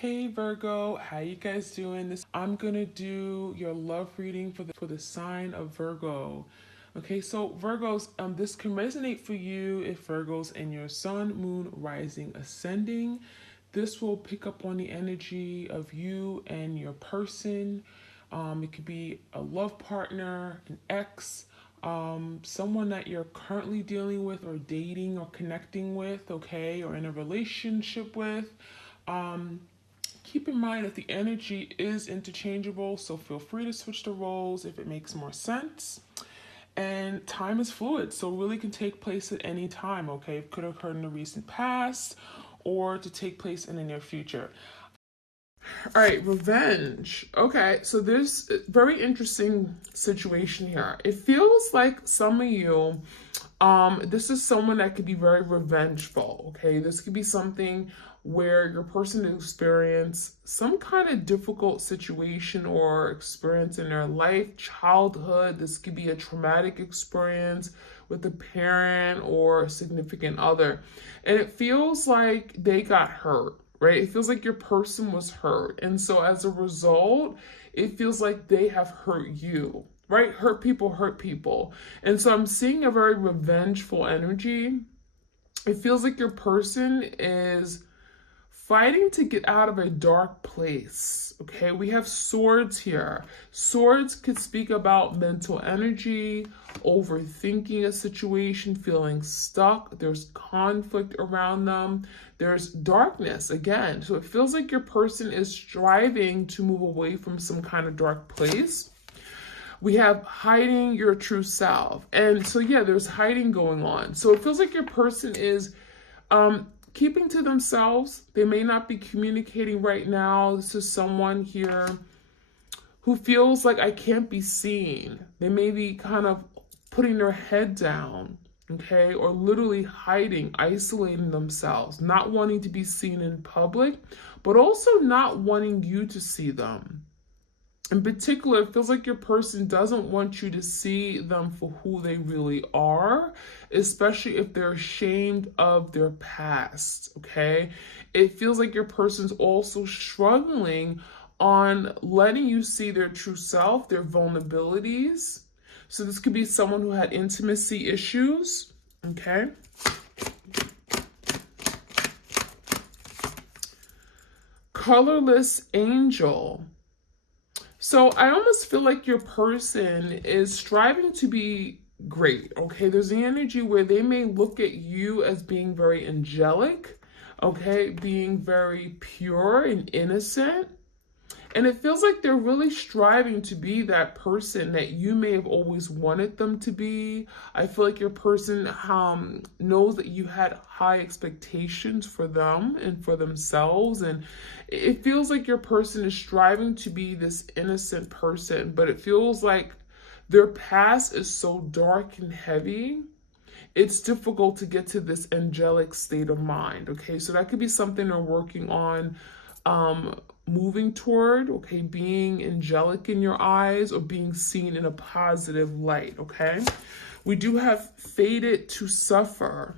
Hey Virgo, how you guys doing? I'm gonna do your love reading for the sign of Virgo. Okay, so Virgos, this can resonate for you if Virgos in your sun, moon, rising, ascending. This will pick up on the energy of you and your person. It could be a love partner, an ex, someone that you're currently dealing with or dating or connecting with, okay, or in a relationship with. Um, Keep in mind that the energy is interchangeable, so feel free to switch the roles if it makes more sense. And time is fluid, so really can take place at any time, okay? It could occur in the recent past or to take place in the near future. All right, revenge. Okay, so there's a very interesting situation here. It feels like some of you, this is someone that could be very revengeful. Okay, this could be something where your person experienced some kind of difficult situation or experience in their life, childhood. This could be a traumatic experience with a parent or a significant other, and it feels like they got hurt, right? It feels like your person was hurt. And so as a result, it feels like they have hurt you, right? Hurt people hurt people. And so I'm seeing a very revengeful energy. It feels like your person is fighting to get out of a dark place. Okay, we have swords here. Swords could speak about mental energy, overthinking a situation, feeling stuck. There's conflict around them. There's darkness again. So it feels like your person is striving to move away from some kind of dark place. We have hiding your true self. And so, yeah, there's hiding going on. So it feels like your person is keeping to themselves. They may not be communicating right now. This is someone here who feels like I can't be seen. They may be kind of putting their head down, okay, or literally hiding, isolating themselves, not wanting to be seen in public, but also not wanting you to see them. In particular, it feels like your person doesn't want you to see them for who they really are, especially if they're ashamed of their past, okay? It feels like your person's also struggling on letting you see their true self, their vulnerabilities. So this could be someone who had intimacy issues, okay? Colorless angel. So I almost feel like your person is striving to be great, okay? There's the energy where they may look at you as being very angelic, okay? Being very pure and innocent. And it feels like they're really striving to be that person that you may have always wanted them to be. I feel like your person knows that you had high expectations for them and for themselves. And it feels like your person is striving to be this innocent person, but it feels like their past is so dark and heavy. It's difficult to get to this angelic state of mind, okay? So that could be something they're working on, moving toward, okay, being angelic in your eyes or being seen in a positive light, okay? We do have fated to suffer.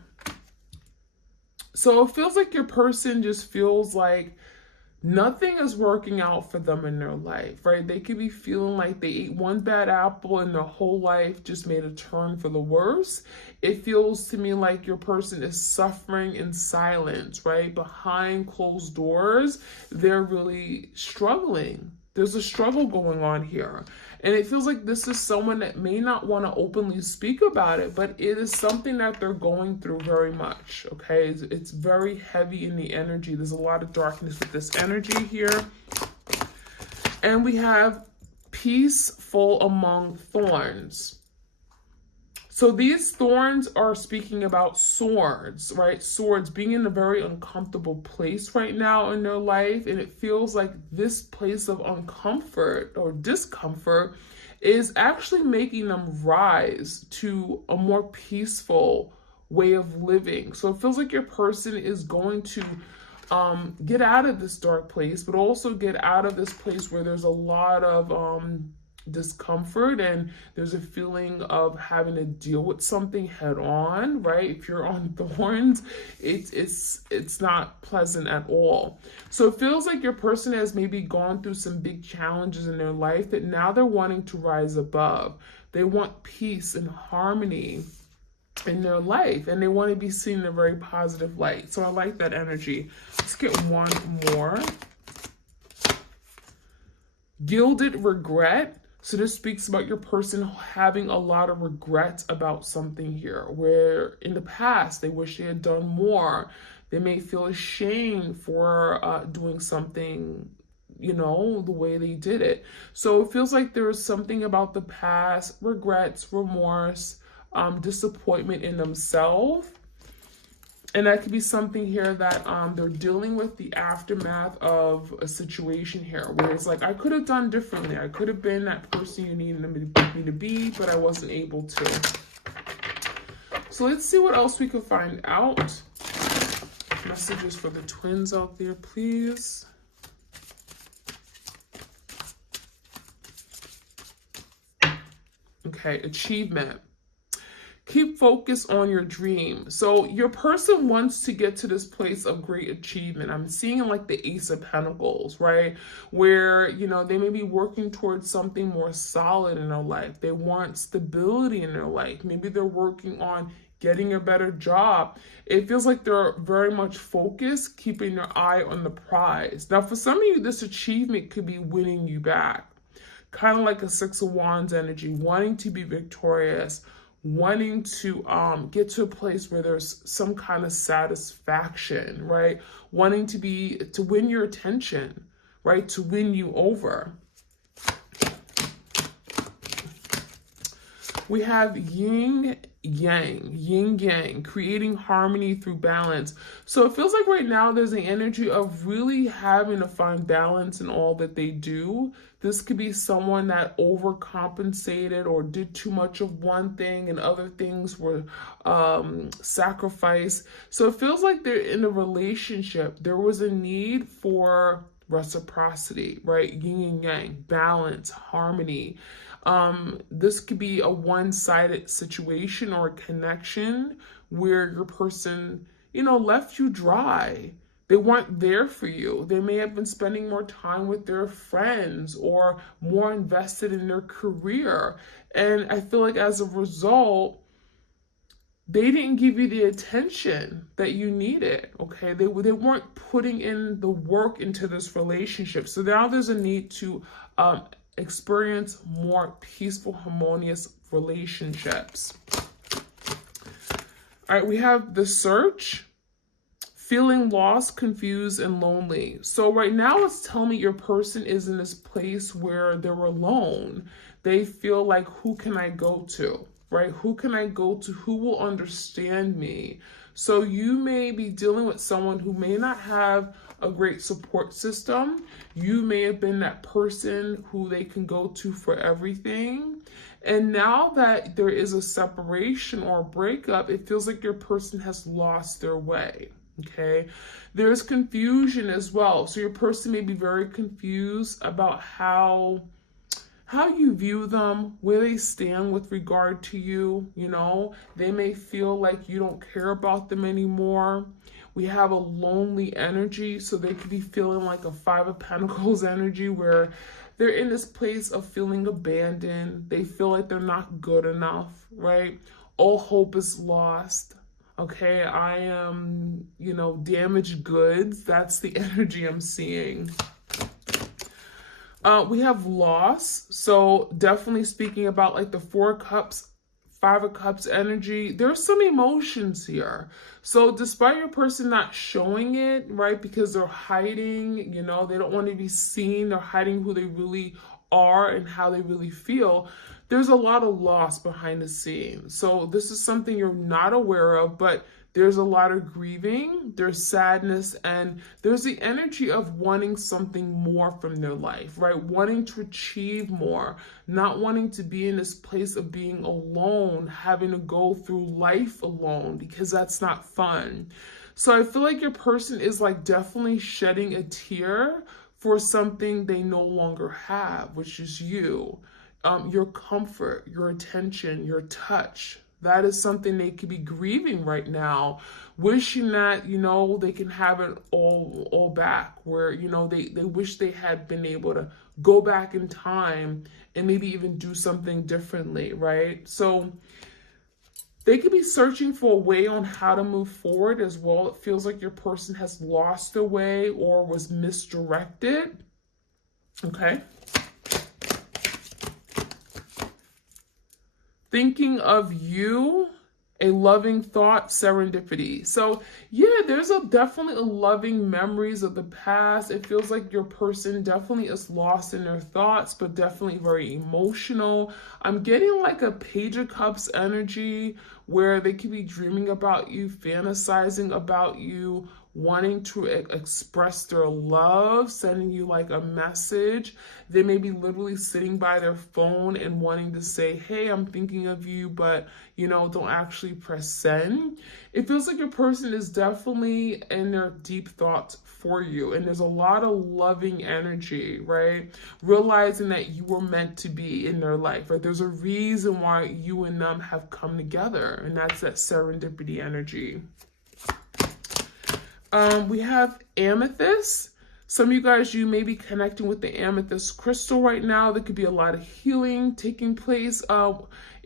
So it feels like your person just feels like nothing is working out for them in their life, right? They could be feeling like they ate one bad apple and their whole life just made a turn for the worse. It feels to me like your person is suffering in silence, right? Behind closed doors, they're really struggling. There's a struggle going on here. And it feels like this is someone that may not want to openly speak about it, but it is something that they're going through very much, okay? It's very heavy in the energy. There's a lot of darkness with this energy here. And we have peaceful among thorns. So these thorns are speaking about swords, right? Swords being in a very uncomfortable place right now in their life. And it feels like this place of uncomfort or discomfort is actually making them rise to a more peaceful way of living. So it feels like your person is going to get out of this dark place, but also get out of this place where there's a lot of discomfort, and there's a feeling of having to deal with something head on, right? If you're on thorns, it's not pleasant at all. So it feels like your person has maybe gone through some big challenges in their life that now they're wanting to rise above. They want peace and harmony in their life, and they want to be seen in a very positive light. So I like that energy. Let's get one more. Gilded regret. So this speaks about your person having a lot of regrets about something here, where in the past they wish they had done more. They may feel ashamed for doing something, you know, the way they did it. So it feels like there is something about the past, regrets, remorse, disappointment in themselves. And that could be something here that they're dealing with the aftermath of a situation here, where it's like, I could have done differently. I could have been that person you needed me to be, but I wasn't able to. So let's see what else we could find out. Messages for the twins out there, please. Okay, achievement. Keep focus on your dream. So your person wants to get to this place of great achievement. I'm seeing like the Ace of Pentacles, right? Where, you know, they may be working towards something more solid in their life. They want stability in their life. Maybe they're working on getting a better job. It feels like they're very much focused, keeping their eye on the prize. Now, for some of you, this achievement could be winning you back. Kind of like a Six of Wands energy, wanting to be victorious, wanting to get to a place where there's some kind of satisfaction, right? Wanting to win your attention, right? To win you over. We have yin yang, creating harmony through balance. So it feels like right now there's an energy of really having to find balance in all that they do. This could be someone that overcompensated or did too much of one thing and other things were sacrificed. So it feels like they're in a relationship. There was a need for reciprocity, right? Yin and yang, balance, harmony. This could be a one-sided situation or a connection where your person, you know, left you dry. They weren't there for you. They may have been spending more time with their friends or more invested in their career. And I feel like as a result, they didn't give you the attention that you needed, okay? They weren't putting in the work into this relationship. So now there's a need to experience more peaceful, harmonious relationships. All right, we have the Search. Feeling lost, confused, and lonely. So right now it's telling me your person is in this place where they're alone. They feel like, who can I go to, right? Who can I go to? Who will understand me? So you may be dealing with someone who may not have a great support system. You may have been that person who they can go to for everything. And now that there is a separation or a breakup, it feels like your person has lost their way. Okay, there's confusion as well. So your person may be very confused about how you view them, where they stand with regard to you. You know, they may feel like you don't care about them anymore. We have a lonely energy, so they could be feeling like a Five of Pentacles energy where they're in this place of feeling abandoned. They feel like they're not good enough, right? All hope is lost. Okay, I am, you know, damaged goods. That's the energy I'm seeing. We have loss. So definitely speaking about like the Four of Cups, Five of Cups energy. There's some emotions here. So despite your person not showing it, right, because they're hiding, you know, they don't want to be seen. They're hiding who they really are and how they really feel. There's a lot of loss behind the scenes. So this is something you're not aware of, but there's a lot of grieving, there's sadness, and there's the energy of wanting something more from their life, right? Wanting to achieve more, not wanting to be in this place of being alone, having to go through life alone, because that's not fun. So I feel like your person is like definitely shedding a tear for something they no longer have, which is you. your comfort, your attention, your touch. That is something they could be grieving right now, wishing that, they can have it all back, where, they wish they had been able to go back in time and maybe even do something differently, right? So they could be searching for a way on how to move forward as well. It feels like your person has lost their way or was misdirected. Okay. Thinking of you, a loving thought, serendipity. So yeah, there's definitely a loving memories of the past. It feels like your person definitely is lost in their thoughts, but definitely very emotional. I'm getting like a Page of Cups energy where they could be dreaming about you, fantasizing about you, wanting to express their love, sending you like a message. They may be literally sitting by their phone and wanting to say, hey, I'm thinking of you, but don't actually press send. It feels like your person is definitely in their deep thoughts for you. And there's a lot of loving energy, right? Realizing that you were meant to be in their life, right? There's a reason why you and them have come together, and that's that serendipity energy. We have amethyst. Some of you guys, you may be connecting with the amethyst crystal right now. There could be a lot of healing taking place,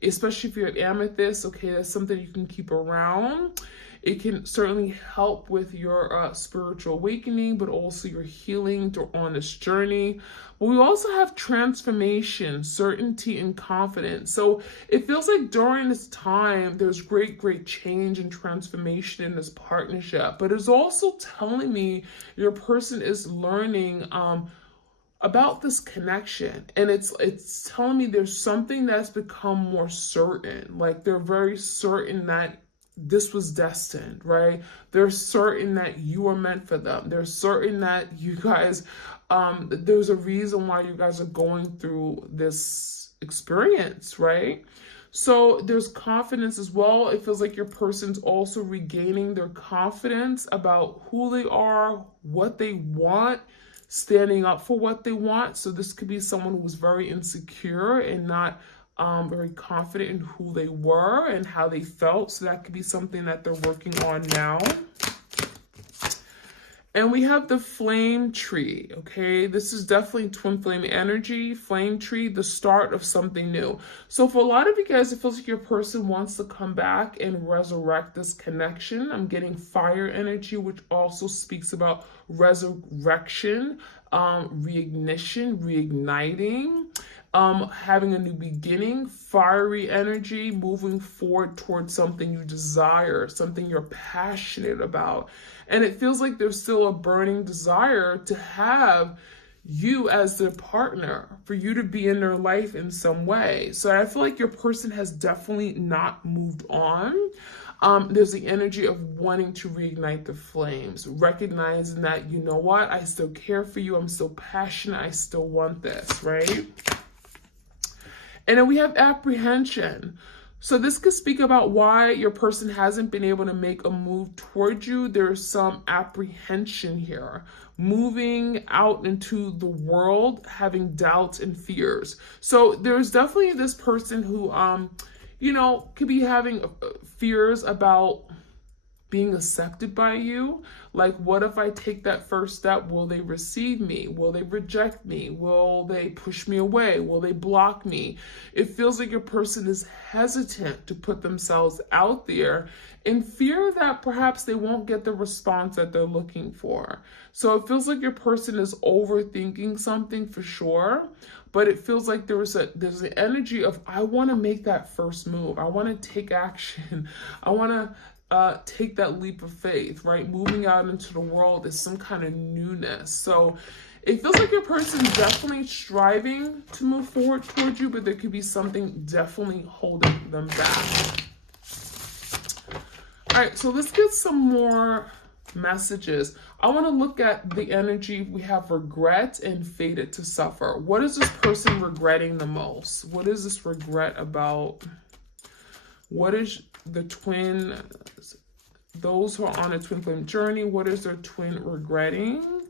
especially if you have amethyst. Okay, that's something you can keep around. It can certainly help with your spiritual awakening, but also your healing on this journey. But we also have transformation, certainty, and confidence. So it feels like during this time, there's great change and transformation in this partnership. But it's also telling me your person is learning about this connection, and it's telling me there's something that's become more certain. Like they're very certain that this was destined, right? They're certain that you are meant for them. They're certain that you guys, there's a reason why you guys are going through this experience, right? So there's confidence as well. It feels like your person's also regaining their confidence about who they are, what they want, standing up for what they want. So this could be someone who's very insecure and not very confident in who they were and how they felt. So that could be something that they're working on now. And we have the flame tree, okay? This is definitely twin flame energy, flame tree, the start of something new. So for a lot of you guys, it feels like your person wants to come back and resurrect this connection. I'm getting fire energy, which also speaks about resurrection, reignition, reigniting. Having a new beginning, fiery energy, moving forward towards something you desire, something you're passionate about. And it feels like there's still a burning desire to have you as their partner, for you to be in their life in some way. So I feel like your person has definitely not moved on. There's the energy of wanting to reignite the flames, recognizing that, you know what, I still care for you, I'm still passionate, I still want this, right? And then we have apprehension. So this could speak about why your person hasn't been able to make a move towards you. There's some apprehension here. Moving out into the world, having doubts and fears. So there's definitely this person who, could be having fears about being accepted by you. Like, what if I take that first step? Will they receive me? Will they reject me? Will they push me away? Will they block me? It feels like your person is hesitant to put themselves out there in fear that perhaps they won't get the response that they're looking for. So it feels like your person is overthinking something for sure, but it feels like there's an energy of, I want to make that first move. I want to take action. I want to take that leap of faith, right? Moving out into the world is some kind of newness. So it feels like your person's definitely striving to move forward towards you, but there could be something definitely holding them back. All right, so let's get some more messages. I want to look at the energy. We have regret and fated to suffer. What is this person regretting the most? What is this regret about? What is the twin, those who are on a twin flame journey, what is their twin regretting?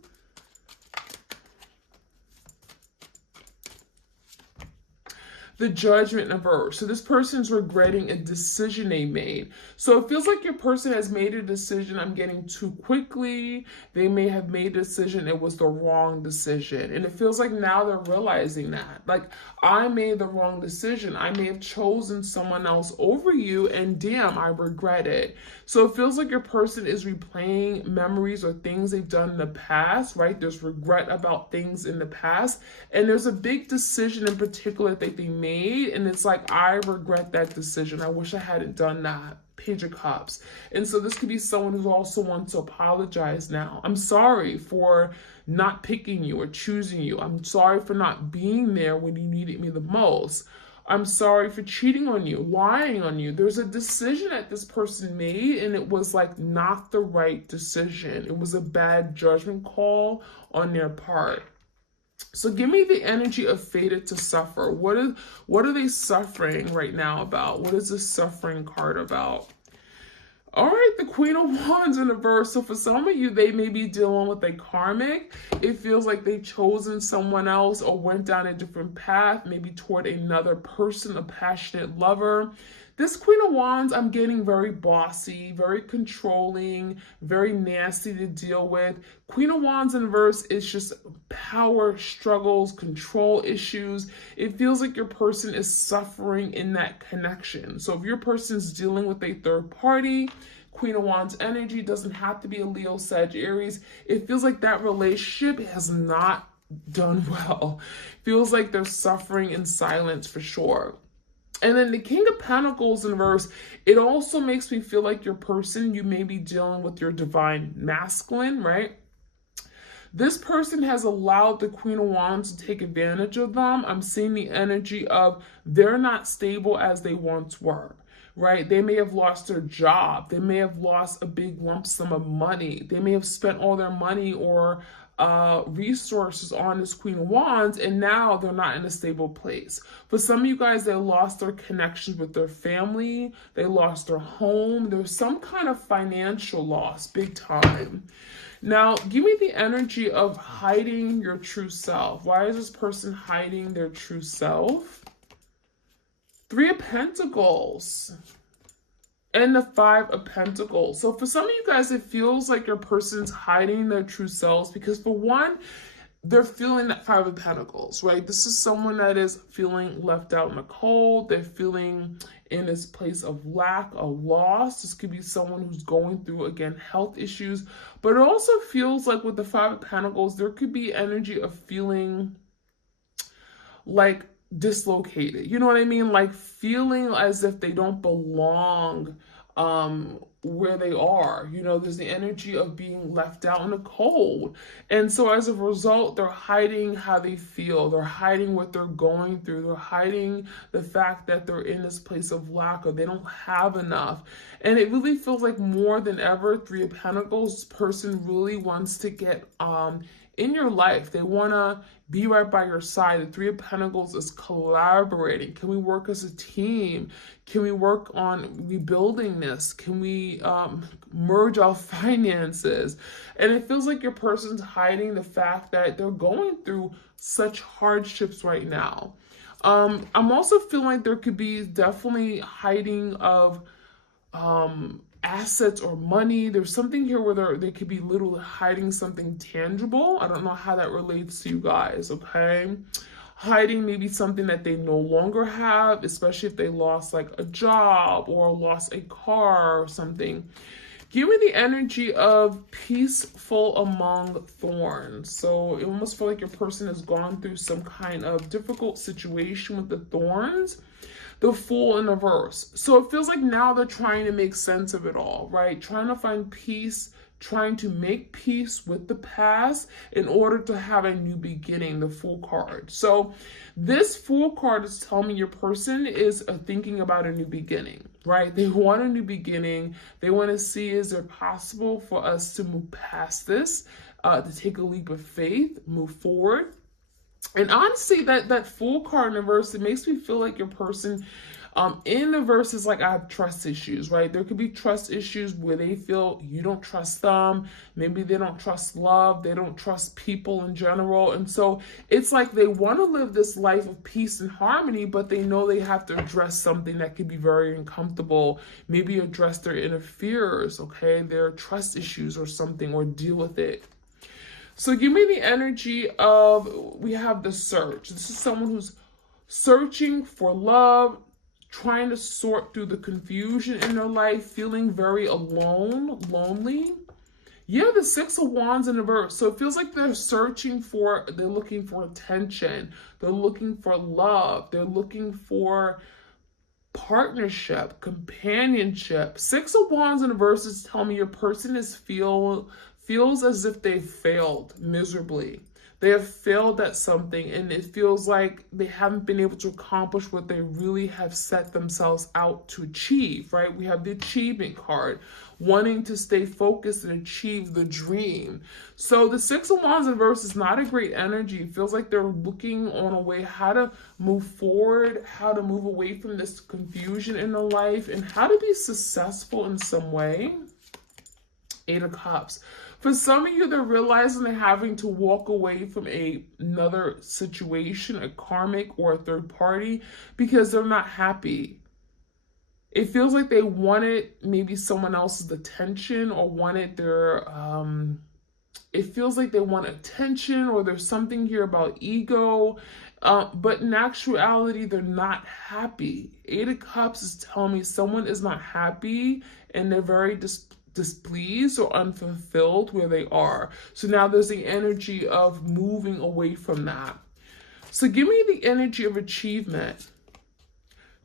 the Judgment in reverse. So this person's regretting a decision they made. So it feels like your person has made a decision, I'm getting too quickly. They may have made a decision, it was the wrong decision. And it feels like now they're realizing that. Like, I made the wrong decision. I may have chosen someone else over you, and damn, I regret it. So it feels like your person is replaying memories or things they've done in the past, right? There's regret about things in the past. And there's a big decision in particular that they made. And it's like, I regret that decision. I wish I hadn't done that. Page of Cups. And so this could be someone who also wants to apologize now. I'm sorry for not picking you or choosing you. I'm sorry for not being there when you needed me the most. I'm sorry for cheating on you, lying on you. There's a decision that this person made, and it was like not the right decision. It was a bad judgment call on their part. So give me the energy of fated to suffer. What are they suffering right now about? What is this suffering card about? All right, the Queen of Wands in reverse. So for some of you, they may be dealing with a karmic. It feels like they've chosen someone else or went down a different path, maybe toward another person, a passionate lover. This Queen of Wands, I'm getting very bossy, very controlling, very nasty to deal with. Queen of Wands in reverse is just power struggles, control issues. It feels like your person is suffering in that connection. So if your person's dealing with a third party, Queen of Wands energy doesn't have to be a Leo, Sag, Aries. It feels like that relationship has not done well. Feels like they're suffering in silence for sure. And then the King of Pentacles in reverse, it also makes me feel like your person, you may be dealing with your divine masculine, right? This person has allowed the Queen of Wands to take advantage of them. I'm seeing the energy of they're not stable as they once were, right? They may have lost their job. They may have lost a big lump sum of money. They may have spent all their money or resources on this Queen of Wands, and now they're not in a stable place. For some of you guys, they lost their connections with their family. They lost their home. There's some kind of financial loss, big time. Now, give me the energy of hiding your true self. Why is this person hiding their true self? Three of Pentacles. And the Five of Pentacles. So for some of you guys, it feels like your person's hiding their true selves because for one, they're feeling that Five of Pentacles, right? This is someone that is feeling left out in the cold. They're feeling in this place of lack, a loss. This could be someone who's going through, again, health issues. But it also feels like with the Five of Pentacles, there could be energy of feeling like dislocated. You know what I mean? Like feeling as if they don't belong where they are. You know, there's the energy of being left out in the cold. And so as a result, they're hiding how they feel. They're hiding what they're going through. They're hiding the fact that they're in this place of lack or they don't have enough. And it really feels like more than ever, Three of Pentacles, this person really wants to get in your life. They want to be right by your side. The Three of Pentacles is collaborating. Can we work as a team? Can we work on rebuilding this? Can we merge our finances? And it feels like your person's hiding the fact that they're going through such hardships right now. I'm also feeling like there could be definitely hiding of assets or money. There's something here where they could be literally hiding something tangible. I don't know how that relates to you guys, okay? Hiding maybe something that they no longer have, especially if they lost like a job or lost a car or something. Give me the energy of peaceful among thorns. So it almost feels like your person has gone through some kind of difficult situation with the thorns. The Fool in reverse. So it feels like now they're trying to make sense of it all, right? Trying to find peace, trying to make peace with the past in order to have a new beginning, the Fool card. So this Fool card is telling me your person is thinking about a new beginning, right? They want a new beginning. They want to see, is it possible for us to move past this, to take a leap of faith, move forward? And honestly, that Fool card in reverse, it makes me feel like your person In the verses, like I have trust issues, right? There could be trust issues where they feel you don't trust them. Maybe they don't trust love. They don't trust people in general. And so it's like they want to live this life of peace and harmony, but they know they have to address something that could be very uncomfortable. Maybe address their inner fears, okay? Their trust issues or something, or deal with it. So give me the energy of, we have the search. This is someone who's searching for love, trying to sort through the confusion in their life, feeling very alone, lonely. Yeah, the Six of Wands in reverse. So it feels like they're looking for attention. They're looking for love. They're looking for partnership, companionship. Six of Wands in reverse tell me your person feels as if they failed miserably. They have failed at something, and it feels like they haven't been able to accomplish what they really have set themselves out to achieve, right? We have the achievement card, wanting to stay focused and achieve the dream. So the Six of Wands in reverse is not a great energy. It feels like they're looking on a way how to move forward, how to move away from this confusion in their life, and how to be successful in some way. Eight of Cups. For some of you, they're realizing they're having to walk away from another situation, a karmic or a third party, because they're not happy. It feels like they wanted maybe someone else's attention, or wanted their, it feels like they want attention, or there's something here about ego. But in actuality, they're not happy. Eight of Cups is telling me someone is not happy, and they're very displeased or unfulfilled where they are. So now there's the energy of moving away from that. So give me the energy of achievement.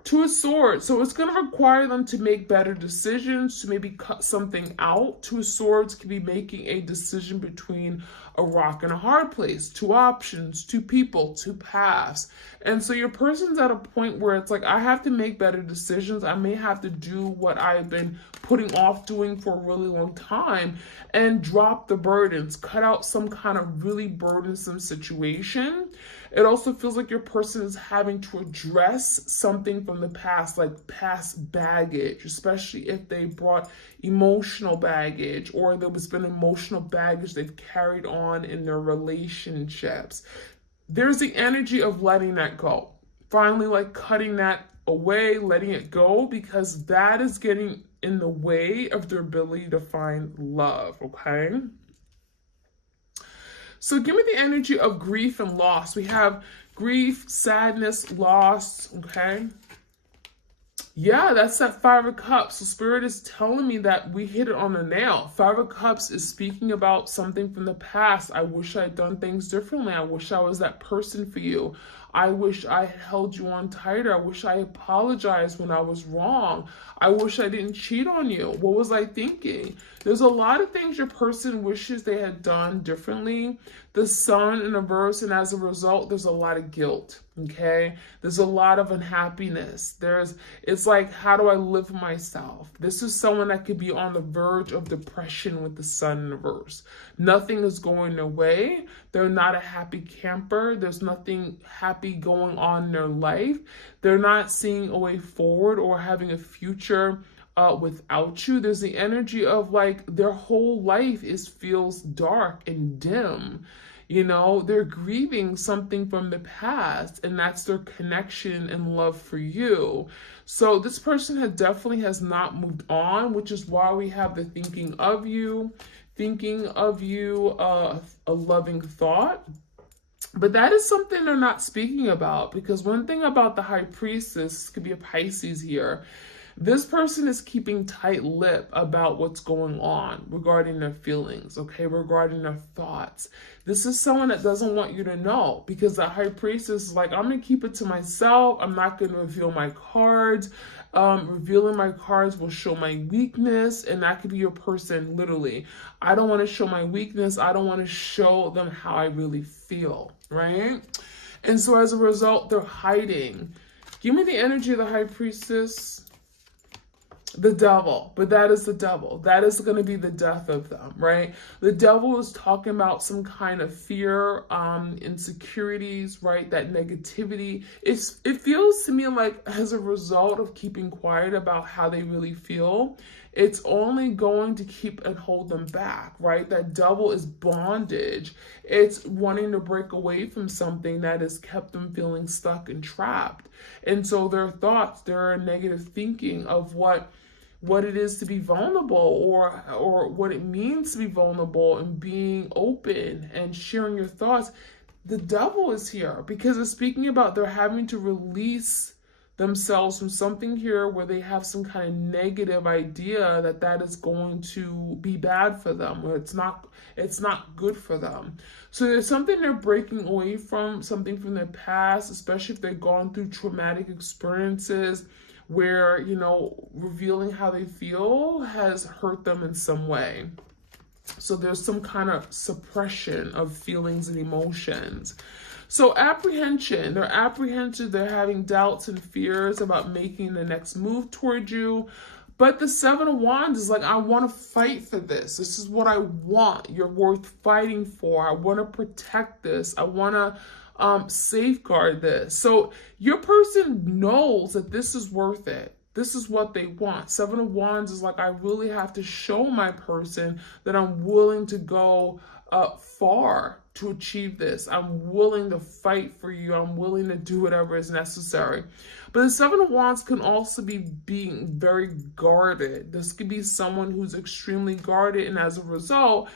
Two of Swords. So it's going to require them to make better decisions, to maybe cut something out. Two of Swords can be making a decision between a rock and a hard place. Two options, two people, two paths. And so your person's at a point where it's like, I have to make better decisions. I may have to do what I've been putting off doing for a really long time, and drop the burdens, cut out some kind of really burdensome situation. It also feels like your person is having to address something from the past, like past baggage, especially if they brought emotional baggage, or there has been emotional baggage they've carried on in their relationships. There's the energy of letting that go. Finally, like cutting that away, letting it go, because that is getting in the way of their ability to find love, okay? So give me the energy of grief and loss. We have grief, sadness, loss, okay? Yeah, that's that Five of Cups. So Spirit is telling me that we hit it on the nail. Five of Cups is speaking about something from the past. I wish I had done things differently. I wish I was that person for you. I wish I had held you on tighter. I wish I apologized when I was wrong. I wish I didn't cheat on you. What was I thinking? There's a lot of things your person wishes they had done differently. The Sun in a verse, and as a result, there's a lot of guilt, okay? There's a lot of unhappiness. It's like, how do I live myself? This is someone that could be on the verge of depression with the Sun in the verse. Nothing is going their way. They're not a happy camper. There's nothing happy going on in their life. They're not seeing a way forward or having a future without you. There's the energy of like their whole life feels dark and dim. You know, they're grieving something from the past, and that's their connection and love for you. So this person definitely has not moved on, which is why we have the thinking of you, a loving thought. But that is something they're not speaking about, because one thing about the High Priestess, could be a Pisces here, this person is keeping tight lip about what's going on regarding their feelings, okay, regarding their thoughts. This is someone that doesn't want you to know, because the High Priestess is like, I'm going to keep it to myself. I'm not going to reveal my cards. Revealing my cards will show my weakness, and that could be your person, literally. I don't want to show my weakness. I don't want to show them how I really feel, right? And so as a result, they're hiding. Give me the energy of the High Priestess. The devil, but that is the devil. That is going to be the death of them, right? The devil is talking about some kind of fear, insecurities, right? That negativity. It feels to me like as a result of keeping quiet about how they really feel, it's only going to keep and hold them back, right? That devil is bondage. It's wanting to break away from something that has kept them feeling stuck and trapped. And so their thoughts, their negative thinking of what it is to be vulnerable, or what it means to be vulnerable and being open and sharing your thoughts. The devil is here because it's speaking about they're having to release themselves from something here where they have some kind of negative idea that is going to be bad for them, or it's not good for them. So there's something they're breaking away from, something from their past, especially if they've gone through traumatic experiences where, revealing how they feel has hurt them in some way. So there's some kind of suppression of feelings and emotions. So apprehension, they're apprehensive, they're having doubts and fears about making the next move toward you. But the Seven of Wands is like, I want to fight for this. This is what I want. You're worth fighting for. I want to protect this. I want to safeguard this. So your person knows that this is worth it. This is what they want. Seven of Wands is like, I really have to show my person that I'm willing to go far to achieve this. I'm willing to fight for you. I'm willing to do whatever is necessary. But the Seven of Wands can also be being very guarded. This could be someone who's extremely guarded, and as a result,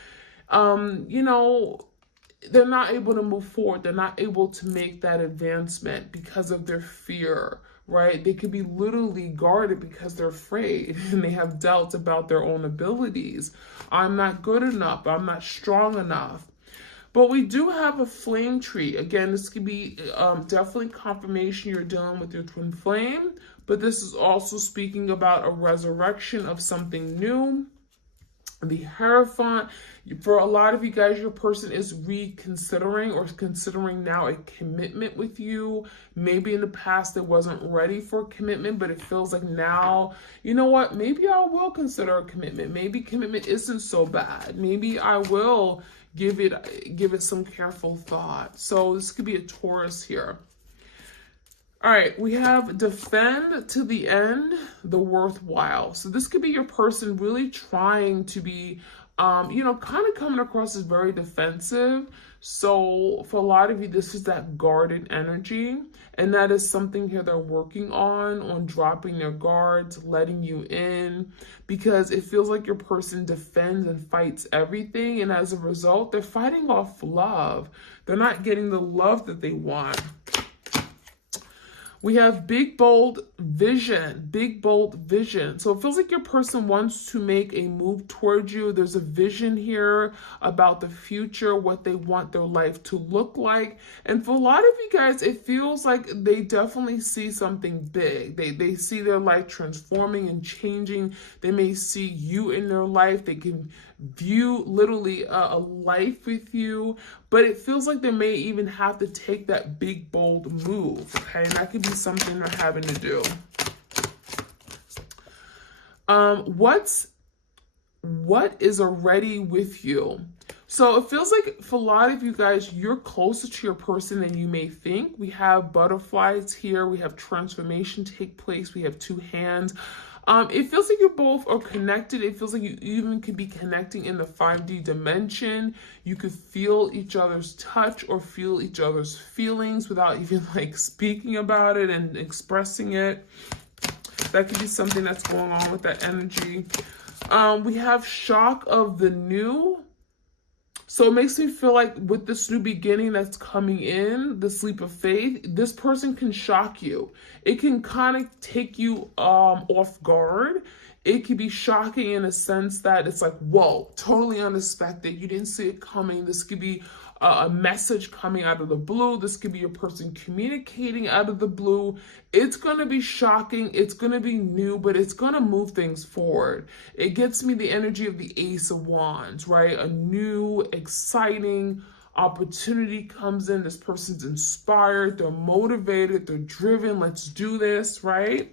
they're not able to move forward. They're not able to make that advancement because of their fear, right? They could be literally guarded because they're afraid and they have doubts about their own abilities. I'm not good enough. I'm not strong enough. But we do have a flame tree. Again, this could be definitely confirmation you're dealing with your twin flame, but this is also speaking about a resurrection of something new. The Hierophant, for a lot of you guys, your person is reconsidering or considering now a commitment with you. Maybe in the past they wasn't ready for a commitment, but it feels like now, you know what, maybe I will consider a commitment. Maybe commitment isn't so bad. Maybe I will give it some careful thought. So this could be a Taurus here. All right, we have defend to the end, the worthwhile. So this could be your person really trying to be, kind of coming across as very defensive. So for a lot of you, this is that guarded energy. And that is something here they're working on dropping their guards, letting you in, because it feels like your person defends and fights everything. And as a result, they're fighting off love. They're not getting the love that they want. We have big, bold vision, big, bold vision. So it feels like your person wants to make a move towards you. There's a vision here about the future, what they want their life to look like. And for a lot of you guys, it feels like they definitely see something big. They see their life transforming and changing. They may see you in their life. They can view literally a life with you, but it feels like they may even have to take that big, bold move, okay? And that could be something they're having to do. What is already with you? So it feels like for a lot of you guys, you're closer to your person than you may think. We have butterflies here. We have transformation take place. We have two hands. It feels like you both are connected. It feels like you even could be connecting in the 5D dimension. You could feel each other's touch or feel each other's feelings without even like speaking about it and expressing it. That could be something that's going on with that energy. We have shock of the new. So it makes me feel like with this new beginning that's coming in, the leap of faith, this person can shock you. It can kind of take you off guard. It could be shocking in a sense that it's like, whoa, totally unexpected. You didn't see it coming. This could be a message coming out of the blue. This could be a person communicating out of the blue. It's going to be shocking. It's going to be new, but it's going to move things forward. It gets me the energy of the Ace of Wands, right? A new, exciting opportunity comes in. This person's inspired. They're motivated. They're driven. Let's do this, right?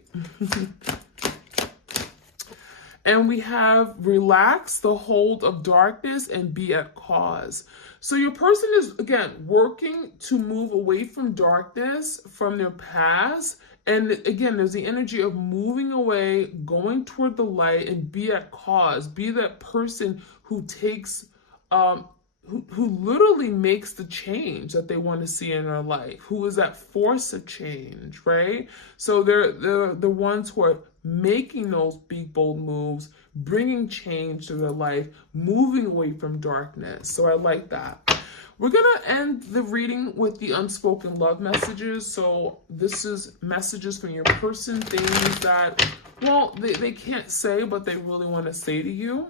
And we have relax the hold of darkness and be at cause. So your person is, again, working to move away from darkness, from their past. And again, there's the energy of moving away, going toward the light, and be at cause. Be that person who takes, who literally makes the change that they want to see in their life, who is that force of change, right? So they're the ones who are making those big, bold moves, bringing change to their life, moving away from darkness. So I like that. We're going to end the reading with the unspoken love messages. So this is messages from your person, things that, well, they can't say, but they really want to say to you.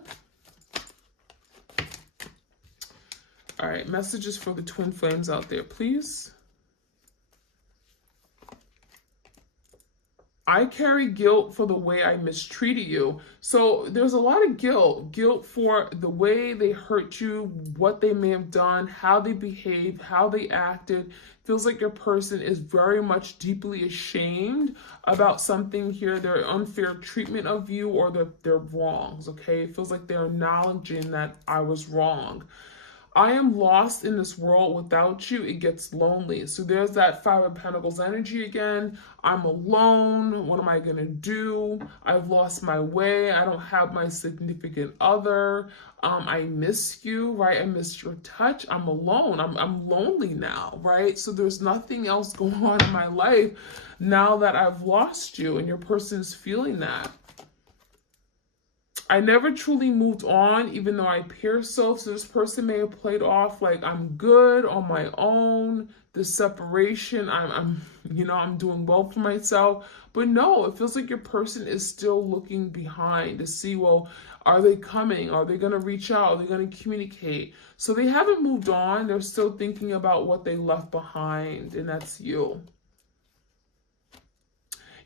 All right, messages for the twin flames out there, please. I carry guilt for the way I mistreated you. So there's a lot of guilt for the way they hurt you, what they may have done, how they behaved, how they acted. Feels like your person is very much deeply ashamed about something here, their unfair treatment of you or their wrongs, okay? It feels like they're acknowledging that I was wrong. I am lost in this world. Without you, it gets lonely. So there's that Five of Pentacles energy again. I'm alone. What am I going to do? I've lost my way. I don't have my significant other. I miss you, right? I miss your touch. I'm alone. I'm lonely now, right? So there's nothing else going on in my life now that I've lost you, and your person's feeling that. I never truly moved on, even though I appear so. So this person may have played off like I'm good on my own. The separation, I'm doing well for myself. But no, it feels like your person is still looking behind to see, well, are they coming? Are they going to reach out? Are they going to communicate? So they haven't moved on. They're still thinking about what they left behind, and that's you.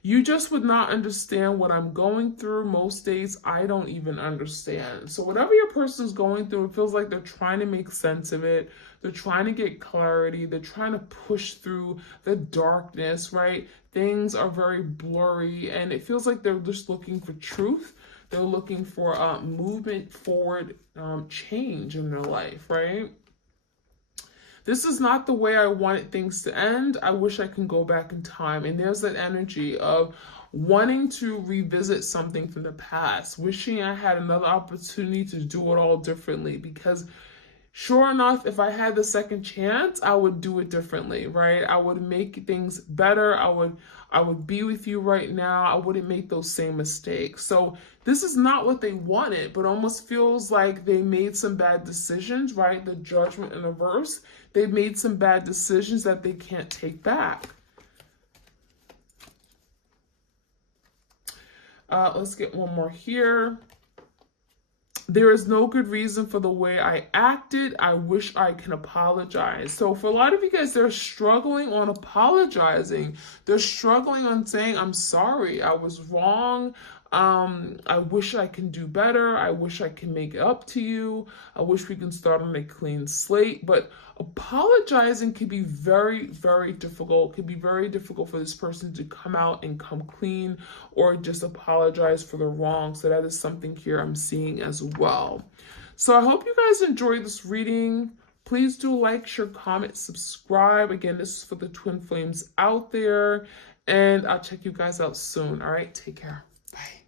You just would not understand what I'm going through. Most days, I don't even understand. So whatever your person's going through, it feels like they're trying to make sense of it. They're trying to get clarity. They're trying to push through the darkness, right? Things are very blurry, and it feels like they're just looking for truth. They're looking for movement forward, change in their life, right? This is not the way I wanted things to end. I wish I can go back in time. And there's that energy of wanting to revisit something from the past, wishing I had another opportunity to do it all differently, because sure enough, if I had the second chance, I would do it differently, right? I would make things better. I would be with you right now. I wouldn't make those same mistakes. So this is not what they wanted, but almost feels like they made some bad decisions, right? The Judgment in reverse. They made some bad decisions that they can't take back. Let's get one more here. There is no good reason for the way I acted. I wish I can apologize. So for a lot of you guys, they're struggling on apologizing. They're struggling on saying, I'm sorry, I was wrong. I wish I can do better. I wish I can make it up to you. I wish we can start on a clean slate. But apologizing can be very, very difficult. It can be very difficult for this person to come out and come clean or just apologize for the wrong. So that is something here I'm seeing as well. So I hope you guys enjoyed this reading. Please do like, share, comment, subscribe. Again, this is for the twin flames out there. And I'll check you guys out soon. All right, take care. Bye.